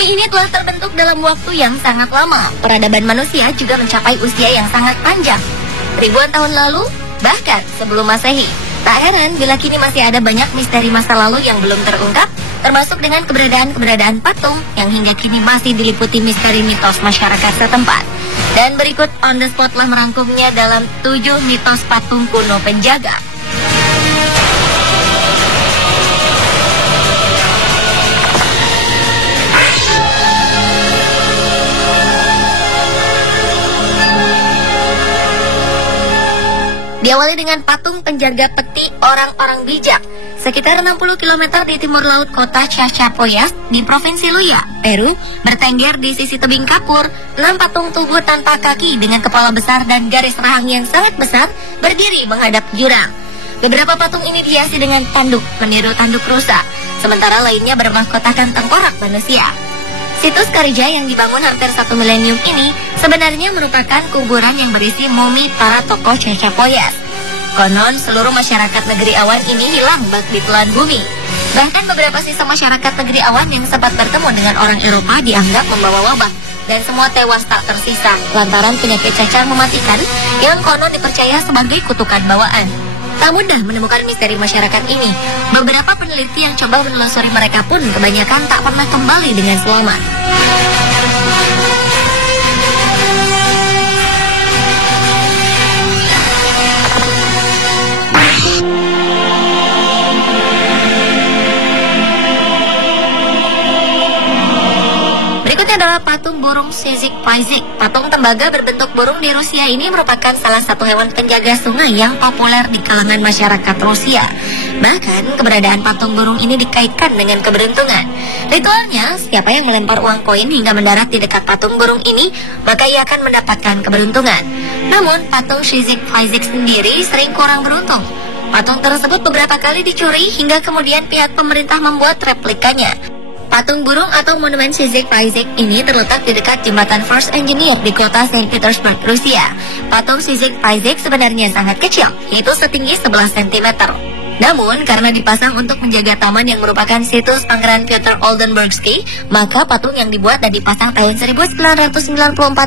Bumi ini telah terbentuk dalam waktu yang sangat lama. Peradaban manusia juga mencapai usia yang sangat panjang, ribuan tahun lalu, bahkan sebelum Masehi. Tak heran bila kini masih ada banyak misteri masa lalu yang belum terungkap, termasuk dengan keberadaan patung yang hingga kini masih diliputi misteri mitos masyarakat setempat. Dan berikut On The Spot telah merangkumnya dalam 7 mitos patung kuno penjaga. Diawali dengan patung penjaga peti orang-orang bijak. Sekitar 60 km di timur laut kota Chachapoyas di Provinsi Luya, Peru, bertengger di sisi tebing kapur, 6 patung tubuh tanpa kaki dengan kepala besar dan garis rahang yang sangat besar berdiri menghadap jurang. Beberapa patung ini dihiasi dengan tanduk, meniru tanduk rusa, sementara lainnya bermahkotakan tengkorak manusia. Situs Karija yang dibangun hampir 1 milenium ini sebenarnya merupakan kuburan yang berisi mumi para tokoh Chachapoyas. Konon seluruh masyarakat negeri awan ini hilang bak di telan bumi. Bahkan beberapa sisa masyarakat negeri awan yang sempat bertemu dengan orang Eropa dianggap membawa wabah, dan semua tewas tak tersisa lantaran penyakit cacar mematikan yang konon dipercaya sebagai kutukan bawaan. Tak mudah menemukan misteri masyarakat ini. Beberapa peneliti yang coba menelusuri mereka pun kebanyakan tak pernah kembali dengan selamat. Adalah patung burung Sizhik-Paizhik. Patung tembaga berbentuk burung di Rusia ini merupakan salah satu hewan penjaga sungai yang populer di kalangan masyarakat Rusia. Bahkan keberadaan patung burung ini dikaitkan dengan keberuntungan. Ritualnya, siapa yang melempar uang koin hingga mendarat di dekat patung burung ini, maka ia akan mendapatkan keberuntungan. Namun patung Sizhik-Paizhik sendiri sering kurang beruntung. Patung tersebut beberapa kali dicuri hingga kemudian pihak pemerintah membuat replikanya. Patung burung atau monumen Sizhik-Paizhik ini terletak di dekat jembatan First Engineer di kota Saint Petersburg, Rusia. Patung Sizhik-Paizhik sebenarnya sangat kecil, yaitu setinggi 11 cm. Namun, karena dipasang untuk menjaga taman yang merupakan situs Pangeran Pyotr Oldenburgsky, maka patung yang dibuat dan dipasang tahun 1994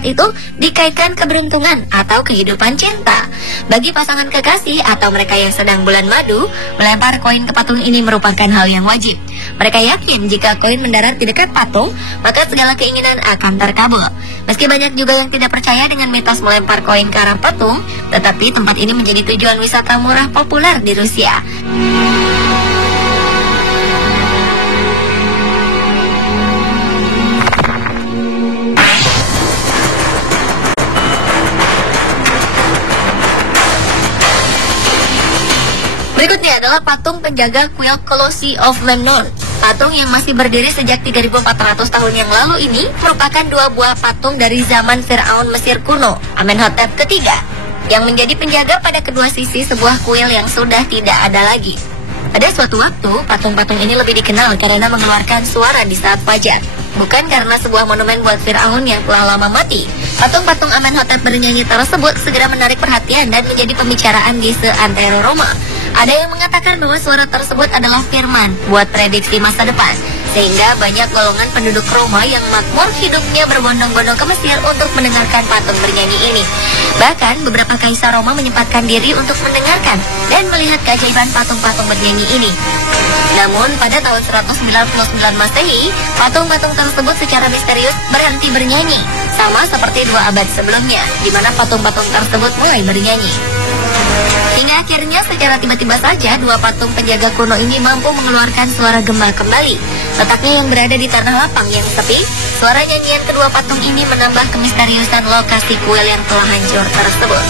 itu dikaitkan keberuntungan atau kehidupan cinta. Bagi pasangan kekasih atau mereka yang sedang bulan madu, melempar koin ke patung ini merupakan hal yang wajib. Mereka yakin jika koin mendarat di dekat patung, maka segala keinginan akan terkabul. Meski banyak juga yang tidak percaya dengan mitos melempar koin ke arah patung, tetapi tempat ini menjadi tujuan wisata murah populer di Rusia. Berikutnya adalah patung penjaga kuil Colossi of Memnon. Patung yang masih berdiri sejak 3.400 tahun yang lalu ini merupakan 2 buah patung dari zaman Firaun Mesir kuno, Amenhotep III, yang menjadi penjaga pada kedua sisi sebuah kuil yang sudah tidak ada lagi. Pada suatu waktu, patung-patung ini lebih dikenal karena mengeluarkan suara di saat fajar, bukan karena sebuah monumen buat Firaun yang telah lama mati. Patung-patung Amenhotep bernyanyi tersebut segera menarik perhatian dan menjadi pembicaraan di seantero Roma. Ada yang mengatakan bahwa suara tersebut adalah firman buat prediksi masa depan, sehingga banyak golongan penduduk Roma yang makmur hidupnya berbondong-bondong ke Mesir untuk mendengarkan patung bernyanyi ini. Bahkan beberapa kaisar Roma menyempatkan diri untuk mendengarkan dan melihat keajaiban patung-patung bernyanyi ini. Namun pada tahun 199 Masehi, patung-patung tersebut secara misterius berhenti bernyanyi, sama seperti 2 abad sebelumnya, di mana patung-patung tersebut mulai bernyanyi. Hingga akhirnya secara tiba-tiba saja 2 patung penjaga kuno ini mampu mengeluarkan suara gema kembali. Letaknya yang berada di tanah lapang yang sepi, suara nyanyian kedua patung ini menambah kemisteriusan lokasi kuil yang telah hancur tersebut.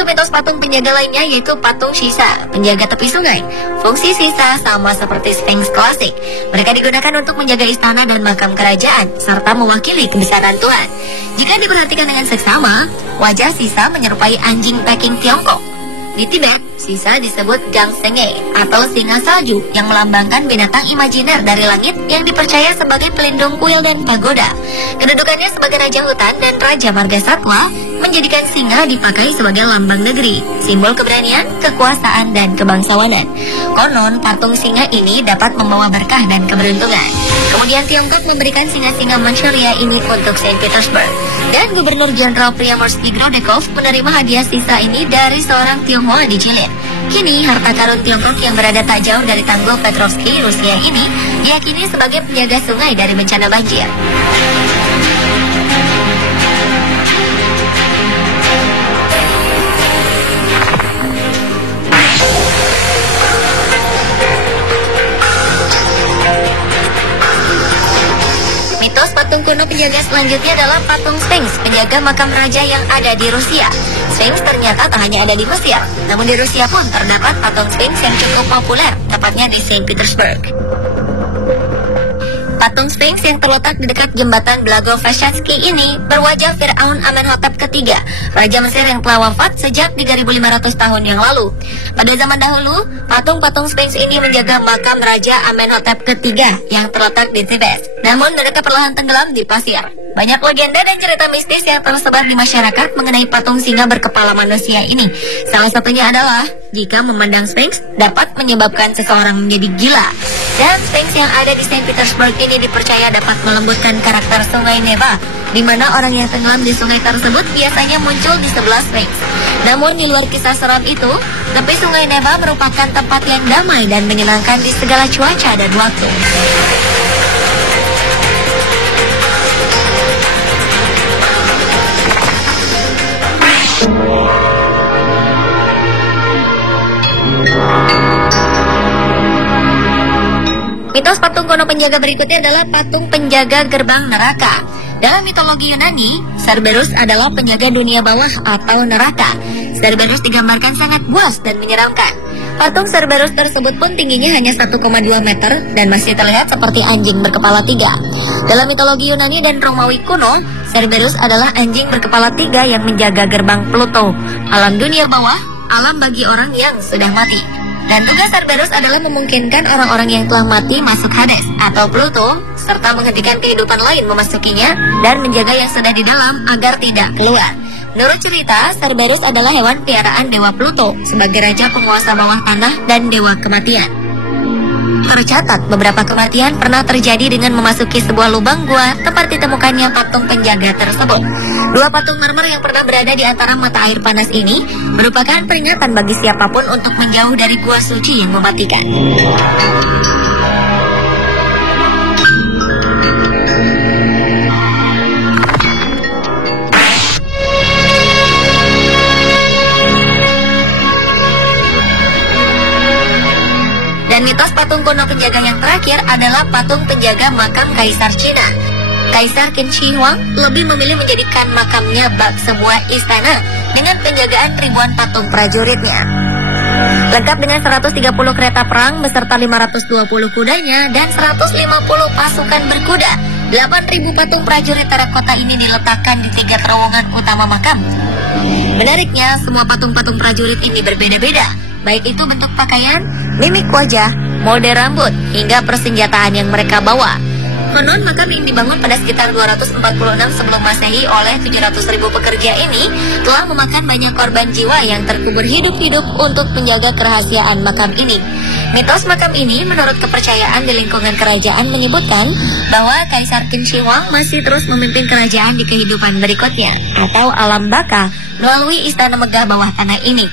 Mitos patung penjaga lainnya yaitu patung Sisa, penjaga tepi sungai. Fungsi Sisa sama seperti Sphinx klasik. Mereka digunakan untuk menjaga istana dan makam kerajaan, serta mewakili kebesaran Tuhan. Jika diperhatikan dengan seksama, wajah Sisa menyerupai anjing Peking Tiongkok. Di Tibet, sisa disebut Gangsenge atau singa salju yang melambangkan binatang imajiner dari langit yang dipercaya sebagai pelindung kuil dan pagoda. Kedudukannya sebagai raja hutan dan raja marga satwa menjadikan singa dipakai sebagai lambang negeri, simbol keberanian, kekuasaan, dan kebangsawanan. Konon, patung singa ini dapat membawa berkah dan keberuntungan. Kemudian Tiongkok memberikan singa-singa Manchuria ini untuk Saint Petersburg. Dan Gubernur Jenderal Primorsky Grodekov menerima hadiah sisa ini dari seorang Tionghoa di Jilin. Kini, harta karun Tiongkok yang berada tak jauh dari tanggul Petrovsky, Rusia ini diyakini sebagai penjaga sungai dari bencana banjir. Mitos patung kuno penjaga selanjutnya adalah patung Sphinx, penjaga makam raja yang ada di Rusia. Sphinx ternyata tak hanya ada di Mesir, namun di Rusia pun terdapat patung Sphinx yang cukup populer, tepatnya di Saint Petersburg. Patung Sphinx yang terletak di dekat jembatan Blagoveshchensky ini berwajah Firaun Amenhotep III, raja Mesir yang telah wafat sejak 3.500 tahun yang lalu. Pada zaman dahulu, patung-patung Sphinx ini menjaga makam Raja Amenhotep III yang terletak di Tibet. Namun mereka perlahan tenggelam di pasir. Banyak legenda dan cerita mistis yang tersebar di masyarakat mengenai patung singa berkepala manusia ini. Salah satunya adalah jika memandang Sphinx dapat menyebabkan seseorang menjadi gila. Dan Sphinx yang ada di Saint Petersburg ini dipercaya dapat melembutkan karakter sungai Neva, di mana orang yang tenggelam di sungai tersebut biasanya muncul di sebelah Sphinx. Namun di luar kisah seram itu, tepi sungai Neva merupakan tempat yang damai dan menyenangkan di segala cuaca dan waktu. Mitos patung kuno penjaga berikutnya adalah patung penjaga gerbang neraka. Dalam mitologi Yunani, Cerberus adalah penjaga dunia bawah atau neraka. Cerberus digambarkan sangat buas dan menyeramkan. Patung Cerberus tersebut pun tingginya hanya 1,2 meter dan masih terlihat seperti anjing berkepala 3. Dalam mitologi Yunani dan Romawi kuno, Cerberus adalah anjing berkepala 3 yang menjaga gerbang Pluto, alam dunia bawah, alam bagi orang yang sudah mati. Dan tugas Cerberus adalah memungkinkan orang-orang yang telah mati masuk Hades atau Pluto, serta menghentikan kehidupan lain memasukinya dan menjaga yang sudah di dalam agar tidak keluar. Menurut cerita, Cerberus adalah hewan piaraan Dewa Pluto sebagai raja penguasa bawah tanah dan dewa kematian. Tercatat beberapa kematian pernah terjadi dengan memasuki sebuah lubang gua tempat ditemukannya patung penjaga tersebut. Dua patung marmer yang pernah berada di antara mata air panas ini merupakan peringatan bagi siapapun untuk menjauh dari gua suci yang mematikan. Dan mitos patung kuno penjaga yang terakhir adalah patung penjaga makam Kaisar Cina. Kaisar Qin Shi Huang lebih memilih menjadikan makamnya bak sebuah istana dengan penjagaan ribuan patung prajuritnya. Lengkap dengan 130 kereta perang beserta 520 kudanya dan 150 pasukan berkuda. 8.000 patung prajurit terakota ini diletakkan di 3 terowongan utama makam. Menariknya, semua patung-patung prajurit ini berbeda-beda, baik itu bentuk pakaian, mimik wajah, mode rambut, hingga persenjataan yang mereka bawa. Konon makam yang dibangun pada sekitar 246 sebelum Masehi oleh 700.000 pekerja ini telah memakan banyak korban jiwa yang terkubur hidup-hidup untuk menjaga kerahasiaan makam ini. Mitos makam ini menurut kepercayaan di lingkungan kerajaan menyebutkan bahwa Kaisar Qin Shi Huang masih terus memimpin kerajaan di kehidupan berikutnya atau alam baka melalui istana megah bawah tanah ini.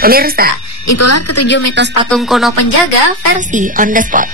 Pemirsa, itulah ketujuh mitos patung kuno penjaga versi on the spot.